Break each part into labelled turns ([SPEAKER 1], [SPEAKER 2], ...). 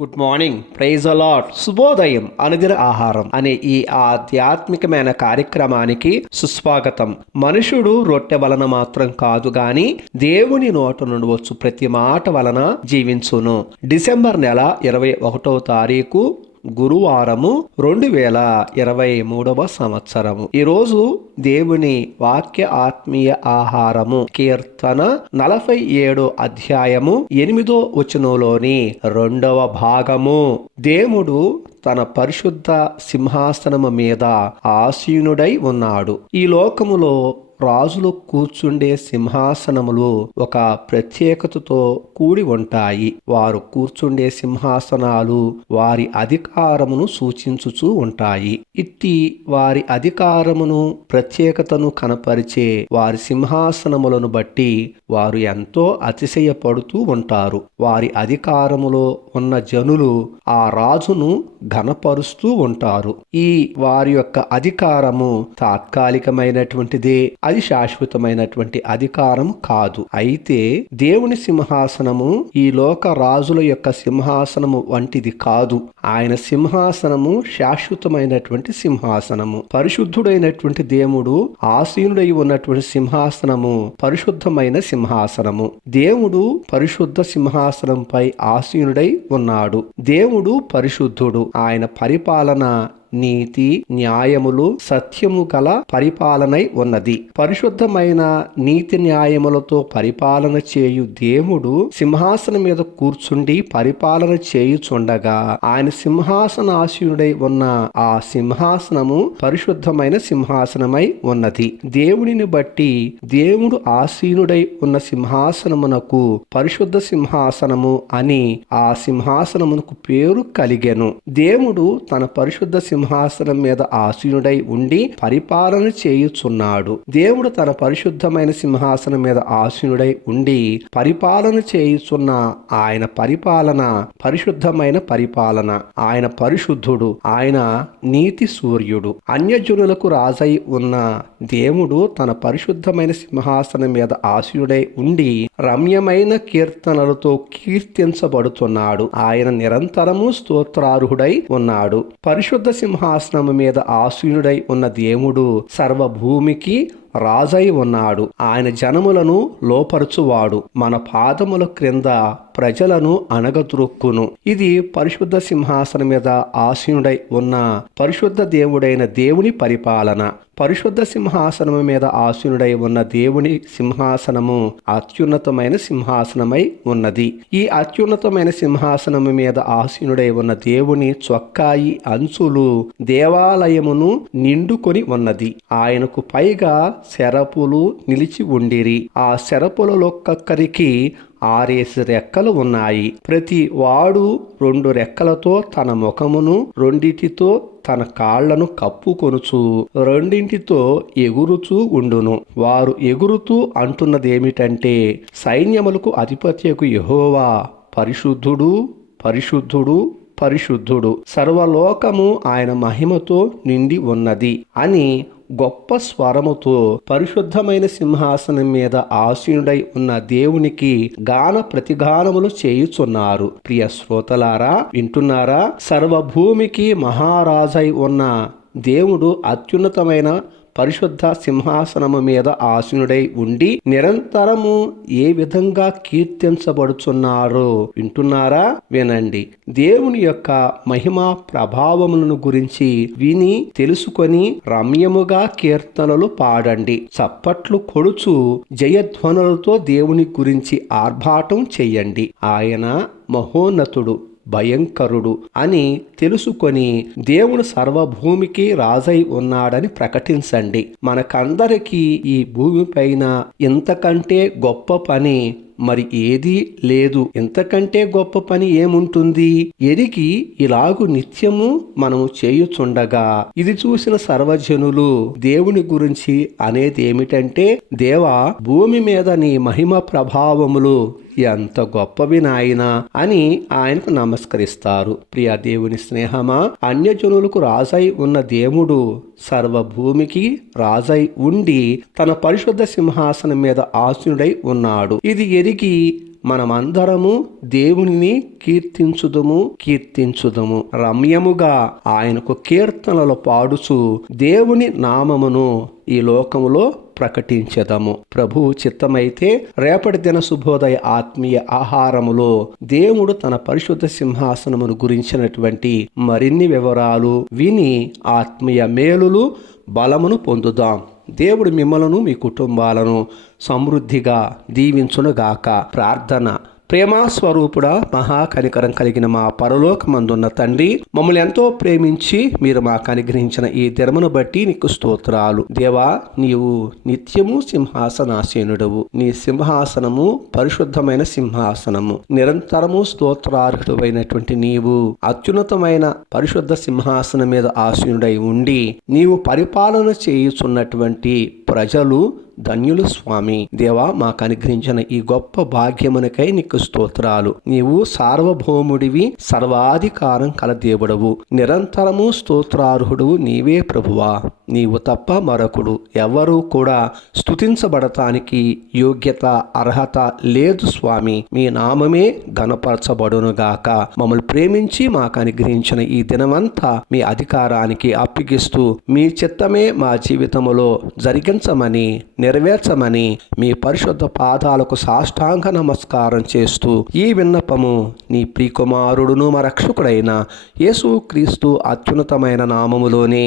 [SPEAKER 1] Good morning praise allot శుభోదయం అనుదిన ఆహారం అనే ఈ ఆధ్యాత్మికమైన కార్యక్రమానికి సుస్వాగతం. మనుషుడు రొట్టె వలన మాత్రం కాదు గాని దేవుని నోట నుండి వచ్చు ప్రతి మాట వలన జీవించును. డిసెంబర్ నెల ఇరవై ఒకటో తారీఖు గురువారము రెండు వేల ఇరవై మూడవ సంవత్సరము. ఈరోజు దేవుని వాక్య ఆత్మీయ ఆహారము కీర్తన నలభై ఏడు అధ్యాయము ఎనిమిదో వచనంలోని రెండవ భాగము. దేవుడు తన పరిశుద్ధ సింహాసనము మీద ఆసీనుడై ఉన్నాడు. ఈ లోకములో రాజులు కూర్చుండే సింహాసనములు ఒక ప్రత్యేకతతో కూడి ఉంటాయి. వారు కూర్చుండే సింహాసనాలు వారి అధికారమును సూచించుచూ ఉంటాయి. ఇట్టి వారి అధికారమును ప్రత్యేకతను కనపరిచే వారి సింహాసనములను బట్టి వారు ఎంతో అతిశయపడుతూ ఉంటారు. వారి అధికారములో ఉన్న జనులు ఆ రాజును ఘనపరుస్తూ ఉంటారు. ఈ వారి యొక్క అధికారము తాత్కాలికమైనటువంటిదే. అది శాశ్వతమైనటువంటి అధికారం కాదు. అయితే దేవుని సింహాసనము ఈ లోక రాజుల యొక్క సింహాసనము వంటిది కాదు. ఆయన సింహాసనము శాశ్వతమైనటువంటి సింహాసనము. పరిశుద్ధుడైనటువంటి దేవుడు ఆసీనుడై ఉన్నటువంటి సింహాసనము పరిశుద్ధమైన సింహాసనము. దేవుడు పరిశుద్ధ సింహాసనంపై ఆసీనుడై ఉన్నాడు. దేవుడు పరిశుద్ధుడు. ఆయన పరిపాలన నీతి న్యాయములు సత్యము గల పరిపాలనై ఉన్నది. పరిశుద్ధమైన నీతి న్యాయములతో పరిపాలన చేయు దేవుడు సింహాసనం మీద కూర్చుండి పరిపాలన చేయుచుండగా ఆయన సింహాసనాశీనుడై ఉన్న ఆ సింహాసనము పరిశుద్ధమైన సింహాసనమై ఉన్నది. దేవునిని బట్టి దేవుడు ఆసీనుడై ఉన్న సింహాసనమునకు పరిశుద్ధ సింహాసనము అని ఆ సింహాసనమునకు పేరు కలిగెను. దేవుడు తన పరిశుద్ధ సింహాసనం మీద ఆసీనుడై ఉండి పరిపాలన చేయుచున్నాడు. దేవుడు తన పరిశుద్ధమైన సింహాసనం మీద ఆసీనుడై ఉండి పరిపాలన చేయుచున్న ఆయన పరిపాలన పరిశుద్ధమైన పరిపాలన. ఆయన పరిశుద్ధుడు ఆయన నీతి సూర్యుడు. అన్యజనులకు రాజై ఉన్న దేవుడు తన పరిశుద్ధమైన సింహాసనం మీద ఆశయుడై ఉండి రమ్యమైన కీర్తనలతో కీర్తించబడుతున్నాడు. ఆయన నిరంతరము స్తోత్రార్హుడై ఉన్నాడు. పరిశుద్ధ సింహ సింహాసనము మీద ఆసీనుడై ఉన్న దేవుడు సర్వభూమికి రాజై ఉన్నాడు. ఆయన జనములను లోపరుచువాడు. మన పాదముల క్రింద ప్రజలను అనగద్రొక్కును ఇది పరిశుద్ధ సింహాసనం మీద ఆసీనుడై ఉన్న పరిశుద్ధ దేవుడైన దేవుని పరిపాలన. పరిశుద్ధ సింహాసనము మీద ఆసీనుడై ఉన్న దేవుని సింహాసనము అత్యున్నతమైన సింహాసనమై ఉన్నది. ఈ అత్యున్నతమైన సింహాసనము మీద ఆసీనుడై ఉన్న దేవుని చొక్కాయి అంచులు దేవాలయమును నిండుకొని ఉన్నది. ఆయనకు పైగా శరపులు నిలిచి ఉండిరి. ఆ శరపులలోక్కరికి ఆరేసి రెక్కలు ఉన్నాయి. ప్రతి వాడు రెండు రెక్కలతో తన ముఖమును రెండిటితో తన కాళ్ళను కప్పుకొనుచు రెండింటితో ఎగురుచూ ఉండును. వారు ఎగురుతూ అంటున్నదేమిటంటే సైన్యములకు అధిపత్యకు యహోవా పరిశుద్ధుడు పరిశుద్ధుడు పరిశుద్ధుడు. సర్వలోకము ఆయన మహిమతో నిండి ఉన్నది అని గొప్ప స్వరముతో పరిశుద్ధమైన సింహాసనం మీద ఆసీనుడై ఉన్న దేవునికి గాన ప్రతిగానములు చేయుచున్నారు. ప్రియ శ్రోతలారా వింటున్నారా? సర్వభూమికి మహారాజై ఉన్న దేవుడు అత్యున్నతమైన పరిశుద్ధ సింహాసనము మీద ఆసీనుడై ఉండి నిరంతరము ఏ విధంగా కీర్తించబడుచున్నారో? వింటున్నారా? వినండి. దేవుని యొక్క మహిమ ప్రభావములను గురించి విని తెలుసుకొని రమ్యముగా కీర్తనలు పాడండి. చప్పట్లు కొడుచు జయధ్వనులతో దేవుని గురించి ఆర్భాటం చెయ్యండి ఆయన మహోన్నతుడు. భయంకరుడు అని తెలుసుకొని దేవుడు సర్వభూమికి రాజై ఉన్నాడని ప్రకటించండి. మనకందరికీ ఈ భూమిపైన ఇంతకంటే గొప్ప పని మరి ఏదీ లేదు. ఇంతకంటే గొప్ప పని ఏముంటుంది? ఎరిగి ఇలాగు నిత్యము మనము చేయుచుండగా. ఇది చూసిన సర్వజనులు దేవుని గురించి అనేది ఏమిటంటే దేవా భూమి మీద నీ మహిమ ప్రభావములు ఎంత గొప్పవి నాయనా అని ఆయనకు నమస్కరిస్తారు. ప్రియ దేవుని స్నేహమా అన్యజనులకు రాజై ఉన్న దేవుడు సర్వభూమికి రాజై ఉండి తన పరిశుద్ధ సింహాసనం మీద ఆసునుడై ఉన్నాడు. ఇది ఎరిగి మనమందరము దేవునిని కీర్తించుదుము కీర్తించుదుము. రమ్యముగా ఆయనకు కీర్తనలు పాడుచు దేవుని నామమును ఈ లోకములో ప్రకటించదము. ప్రభు చిత్తమైతే రేపటి దిన శుభోదయ ఆత్మీయ ఆహారములో దేవుడు తన పరిశుద్ధ సింహాసనమును గురించినటువంటి మరిన్ని వివరాలు విని ఆత్మీయ మేలులు బలమును పొందుదాం. దేవుడు మిమ్మలను మీ కుటుంబాలను సమృద్ధిగా దీవించునుగాక. ప్రార్థన. ప్రేమస్వరూపుడ మహాకనికరం కలిగిన మా పరలోకమందున్న తండ్రి. మమ్మల్ని ఎంతో ప్రేమించి మీరు మాకు అనుగ్రహించిన ఈ ధర్మను బట్టి నీకు స్తోత్రాలు. దేవా నీవు నిత్యము సింహాసనాసీనుడవు. నీ సింహాసనము పరిశుద్ధమైన సింహాసనము. నిరంతరము స్తోత్రార్హుడైనటువంటి నీవు అత్యున్నతమైన పరిశుద్ధ సింహాసనం మీద ఆసీనుడై ఉండి నీవు పరిపాలన చేయుచున్నటువంటి ప్రజలు ధన్యులు స్వామి. దేవా మాకు అనుగ్రహించిన ఈ గొప్ప భాగ్యమునకై నీకు స్తోత్రాలు. నీవు సార్వభౌముడివి సర్వాధికారం కల దేవుడవు నిరంతరము స్తోత్రార్హుడు నీవే ప్రభువా. నీవు తప్ప మరొకడు ఎవరూ కూడా స్థుతించబడటానికి యోగ్యత అర్హత లేదు స్వామి. మీ నామమే గణపరచబడునుగాక మమ్మల్ని ప్రేమించి మాకు అనుగ్రహించిన ఈ దినమంతా మీ అధికారానికి అప్పగిస్తూ మీ చిత్తమే మా జీవితములో జరిగించమని నెరవేర్చమని మీ పరిశుద్ధ పాదాలకు సాష్టాంగ నమస్కారం చేస్తూ ఈ విన్నపము నీ ప్రియకుమారుడును మా రక్షకుడైన యేసు క్రీస్తు అత్యున్నతమైన నామములోనే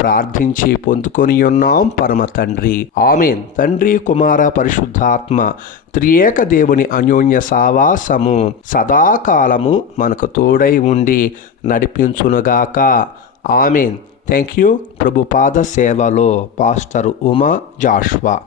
[SPEAKER 1] ప్రార్థించి పొందుకొని ఉన్నాం పరమ తండ్రి. ఆమెన్. తండ్రి కుమార పరిశుద్ధాత్మ త్రియేక దేవుని అన్యోన్య సావాసము సదాకాలము మనకు తోడై ఉండి నడిపించునుగాక. ఆమెన్. థ్యాంక్ యూ ప్రభుపాద సేవలో పాస్టర్ ఉమా జాష్వా.